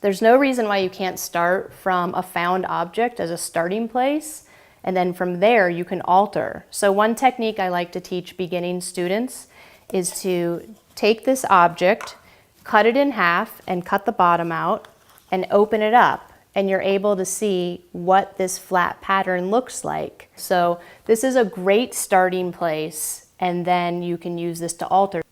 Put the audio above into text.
There's no reason why you can't start from a found object as a starting place, and then from there you can alter. So one technique I like to teach beginning students is to take this object, cut it in half and cut the bottom out and open it up, and you're able to see what this flat pattern looks like. So this is a great starting place, and then you can use this to alter.